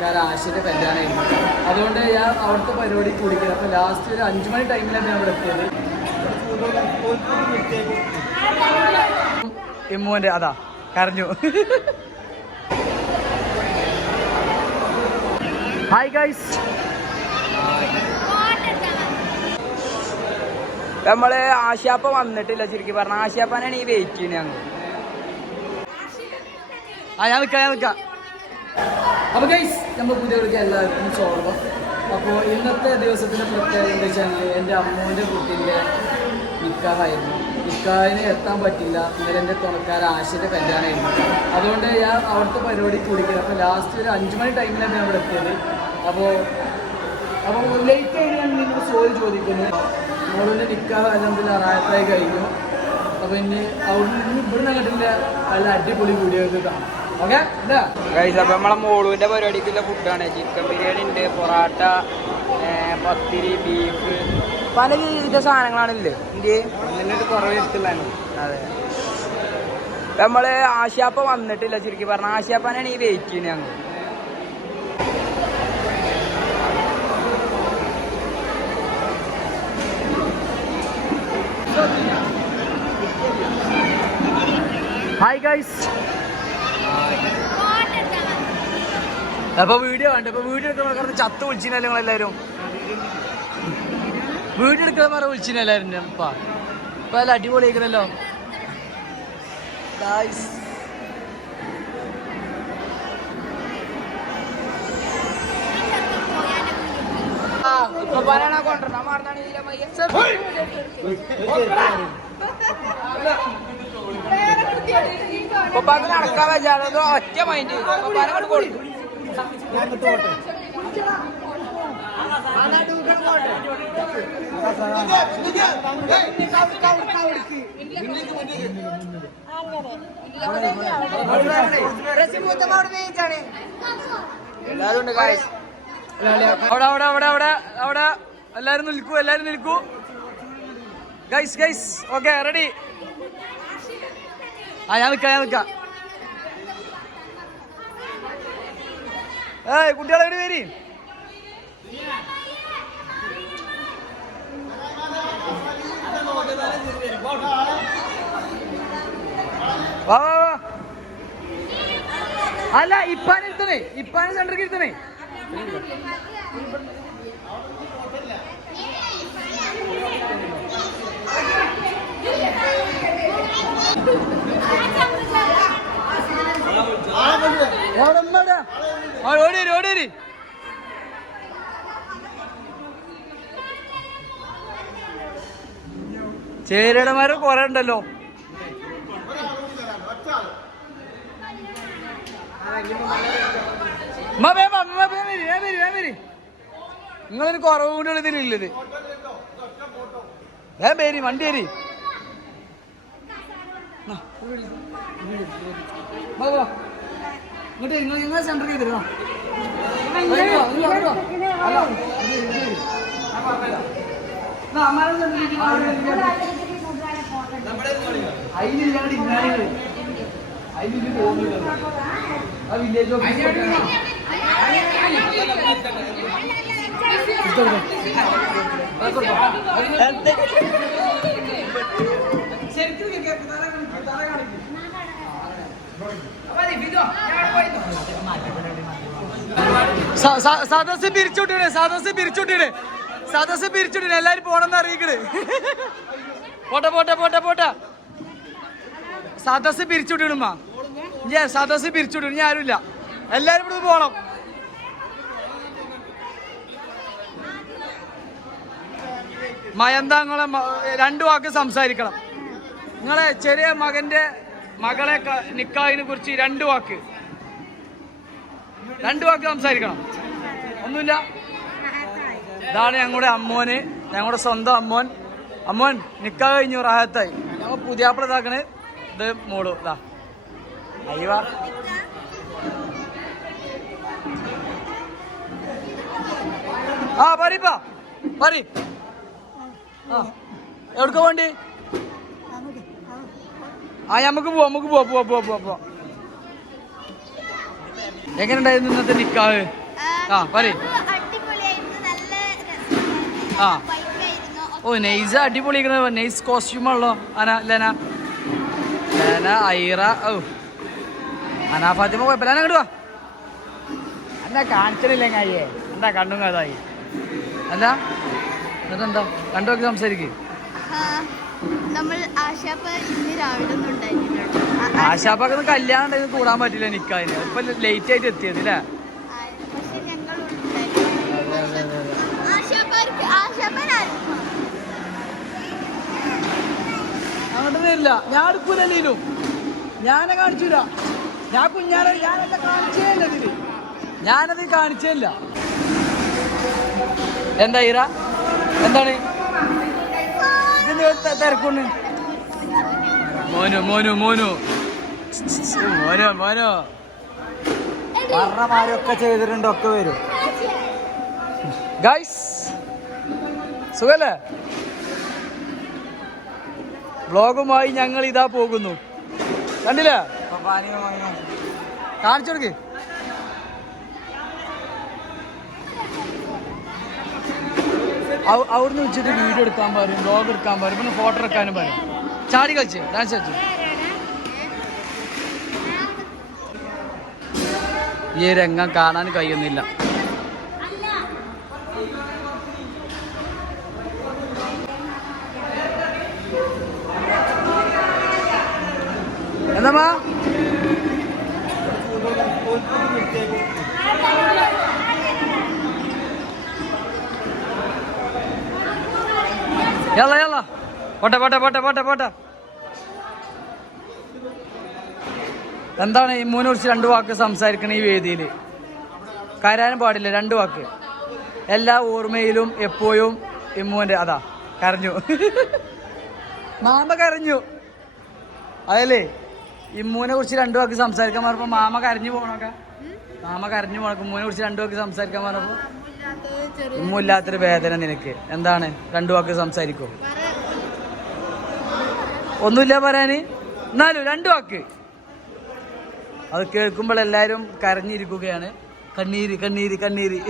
തുണക്കാരൻ ആശയുടെ കല്യാണമായിരുന്നു അതുകൊണ്ട് ഞാൻ അവിടുത്തെ പരിപാടി കുടിക്കുന്നത് അപ്പോൾ ലാസ്റ്റ് ഒരു അഞ്ച് മണി ടൈമിലാണ് ഞാൻ ഇവിടെ എത്തിയത്. ഇമ്മുവിന്റെ അതാ കരഞ്ഞു. ഹായ് ഗൈസ് നമ്മൾ ആശാപ്പ വന്നിട്ടില്ല ശരിക്കും പറഞ്ഞ. ആശാപ്പനാണ് ഈ വെയിറ്റ് ചെയ്യുന്നത് ഞങ്ങൾ ആ ഞാൻ നിൽക്കാം ഞാൻ നിൽക്കാം അപ്പൊ ഗൈസ് നമ്മൾ പുതിയവർക്ക് എല്ലാവർക്കും സ്വാഗതം അപ്പോൾ ഇന്നത്തെ ദിവസത്തിന്റെ പ്രത്യേകത എന്താ വെച്ചാൽ എന്റെ അമ്മൂന്റെ കുട്ടീന്റെ നിക്കാഹായിരുന്നു. നിക്കാഹിന് എത്താൻ പറ്റില്ല ഇന്നലെ എന്റെ തുണക്കാരൻ ആശയുടെ കല്യാണമായിരുന്നു. അതുകൊണ്ട് ഞാൻ അവിടുത്തെ പരിപാടി കുടിക്കുന്നത് അപ്പോൾ ലാസ്റ്റ് ഒരു അഞ്ച് മണി ടൈമിലാണ് ഞാൻ ഇവിടെ എത്തിയത്. അപ്പോൾ അപ്പോൾ ലേറ്റ് ആയിട്ട് ഞാൻ നിങ്ങൾ ചോദ്യം ചോദിക്കുന്നു. മോളിന്റെ നിക്കാഹ് അല്ലെങ്കിൽ റായത്തായി കഴിഞ്ഞു. അപ്പോൾ ഇനി അവിടെ നിന്ന് ഇവിടുന്ന് അങ്ങോട്ടിന്റെ നല്ല അടിപൊളി വീഡിയോ കാണാം. അപ്പൊ നമ്മളെ മോളുവിന്റെ പരിപാടിക്കുള്ള ഫുഡാണ് ചിക്കൻ ബിരിയാണി ഉണ്ട് പൊറാട്ട പത്തിരി ബീഫ് പല വിധ സാധനങ്ങളാണല്ലേ ഇന്ത്യയിൽ? അതെ. നമ്മൾ ആശാപ്പ വന്നിട്ടില്ല ശരിക്കും പറഞ്ഞ. ആശാപ്പനാണ് ഈ വെയിറ്റ് ചെയ്യുന്നത് ഞങ്ങൾ ഹായ് ഗൈസ് അപ്പൊ വീഡിയോ വേണ്ട അപ്പൊ വീഡിയോ എടുക്കുന്ന കാരണം ചത്ത് വിളിച്ചിനല്ലോ നിങ്ങളെല്ലാരും? വീഡിയോ എടുക്കുന്ന പറഞ്ഞ വിളിച്ചിന എല്ലാരും? അപ്പ ഇപ്പൊ അല്ല അടിപൊളി ആയിക്കണല്ലോ ഇപ്പൊ പറയണ കൊണ്ടുവരണം. മറന്നാണ് ഇതിലെ മയ്യ ഇപ്പൊ നടക്കാൻ വെച്ചാൽ ഒറ്റ മൈൻഡ് കൊടുക്കും എല്ലാരും. അവിടെ അവിടെ അവിടെ അവിടെ അവിടെ. എല്ലാരും നിൽക്കൂ എല്ലാരും നിൽക്കൂ. ഗൈസ് ഗൈസ് ഓക്കെ റെഡി ആ ഞാൻ നിൽക്കാം ഞാൻ നിൽക്കാം. ഏയ് കുട്ടികളെ എവിടെ വരി വാ വാ വാ. അല്ല ഇപ്പാനെ ഇരുത്തണേ. ഇപ്പാനെ സെന്ററിൽ ഇരുത്തണേ. ഓടമ്മടാ ഓടി വരി ഓടി വരി ചേരടമാര് കുറെ ഉണ്ടല്ലോ വാ. നിങ്ങളൊരു കുറവ് കൂടെ ഇതിലുള്ളത് ഏ പേരി വണ്ടി വരി ഇങ്ങോട്ട് നിങ്ങൾ നിങ്ങൾ സെന്ററിൽ ചെയ്തിരുന്നോ അതിലില്ലാണ്ട് ഇന്നാണ് അതിലില്ല തോന്നുന്നില്ല ആ വില്ലേജ് ഓഫീസ് സ- സ- സദസ്സ് പിരിച്ചുവിട്ടിടെ സദസ്സ് പിരിച്ചുവിട്ടിടെ സദസ്സ് പിരിച്ചുവിട്ടിടെ എല്ലാരും പോണെന്ന് അറിയിക്കണ്. പോട്ടെ പോട്ടെ പോട്ടെ പോട്ടെ. സദസ് പിരിച്ചുവിട്ടിടുമ്മ ഞാൻ സദസ് പിരിച്ചുവിടും ഇനി ആരുമില്ല. എല്ലാരും ഇവിടെ പോണം. മയന്താങ്ങളെ രണ്ടു വാക്ക് സംസാരിക്കണം. നിങ്ങളെ ചെറിയ മകന്റെ മകളെ നിക്കാഹിനെ കുറിച്ച് രണ്ടു വാക്ക്. രണ്ടു വാക്ക് സംസാരിക്കണം. ഒന്നുമില്ല. ഇതാണ് ഞങ്ങളുടെ അമ്മോന് ഞങ്ങളുടെ സ്വന്തം അമ്മോൻ. അമ്മോൻ നിക്കാ കഴിഞ്ഞു റാഹത്തായി. ഞങ്ങൾ പുതിയാപ്പിള ഇതാക്കണേ. ഇത് മോളു ഇതാ. അയ്യ ആ പറയപ്പാ പറ ആ എവിടക്ക വേണ്ടി ആ നമുക്ക് പോവാം നമുക്ക് പോവാം പോവാം പോവാം പോവാം പോവാം. എങ്ങനെയുണ്ടായിരുന്നു ഇന്നത്തെ നിക്കാവ് ആ പറയ്. ആ. ഓ നൈസ് അടിപൊളിക്കണ നൈസ് കോസ്റ്റ്യൂമാണല്ലോ അന ലെന. ലെന ഐറ ഓ അനാ ഫാത്തിമ കുഴപ്പമില്ല. അന വാ. എന്നാ കാണിച്ചിട്ടില്ല കയ്യേ എന്താ കണ്ണും കഥായി അല്ല? എന്നിട്ടെന്താ? കണ്ടു നോക്കി സംസാരിക്കേ. നമ്മൾ ആശാപ്പ ഇന്ന് രാവിലെ ഒന്നും ആശാപ്പൊക്കെ കല്യാണം ഉണ്ടായിരുന്നു കൂടാൻ പറ്റില്ല നിക്കാതിന് ഇപ്പൊ ലേറ്റ് ആയിട്ട് എത്തിയത് അല്ലേ അങ്ങോട്ട് വരില്ല. ഞാൻ എടുക്കൂലും ഞാനെ കാണിച്ചില്ല ഞാൻ കുഞ്ഞാനെ ഞാനല്ല കാണിച്ചേ ഇല്ല ഇതിൽ. ഞാനത് കാണിച്ചേ ഇല്ല എന്താ ഈറ എന്താണ്? തിരക്കുണ്ട് മോനു മോനു മോനു. മോനോ മോനോ. പറഞ്ഞമാരൊക്കെ ചെയ്തിട്ടുണ്ട് ഒക്കെ വരും. ഗൈസ് സുഖല്ലേ? വ്ളോഗുമായി ഞങ്ങൾ ഇതാ പോകുന്നു. കണ്ടില്ല? കാണിച്ചു കൊടുക്ക്. അവിടുന്ന് വെച്ചിട്ട് വീഡിയോ എടുക്കാൻ പറയും ബ്ലോഗ് എടുക്കാൻ പറയും പിന്നെ ഫോട്ടോ എടുക്കാനും പറയും. ചാടി കളിച്ച് ഡാൻസ് കളിച്ച്. ഈ രംഗം കാണാൻ കഴിയുന്നില്ല. എന്താ യല്ല യല്ല പോട്ടെ പോട്ടെ പോട്ടെ പോട്ടെ പോട്ടെ. എന്താണ് ഇമ്മൂനെ കുറിച്ച് രണ്ട് വാക്ക് സംസാരിക്കണ ഈ വേദിയിൽ കരാനും പാടില്ല രണ്ട് വാക്ക്. എല്ലാ ഓർമ്മയിലും എപ്പോഴും ഇമ്മൂന്റെ അതാ കരഞ്ഞു. മാമ കരഞ്ഞു. അതല്ലേ? ഇമ്മൂനെ കുറിച്ച് രണ്ടു വാക്ക് സംസാരിക്കാൻ പറഞ്ഞപ്പോ മാമ കരഞ്ഞു പോണൊക്കെ. മാമ കരഞ്ഞു പോണൊക്കെ ഇമ്മൂനെ കുറിച്ച് രണ്ടു വാക്ക് സംസാരിക്കാൻ പറഞ്ഞപ്പോ ഇമ്മില്ലാത്തൊരു വേദന നിനക്ക്. എന്താണ്? രണ്ടു വാക്ക് സംസാരിക്കോ. ഒന്നുമില്ല പറയാന്? എന്നാലും രണ്ടു വാക്ക്. അത് കേൾക്കുമ്പോൾ എല്ലാവരും കരഞ്ഞിരിക്കുകയാണ്. കണ്ണീര് കണ്ണീര് കണ്ണീര്.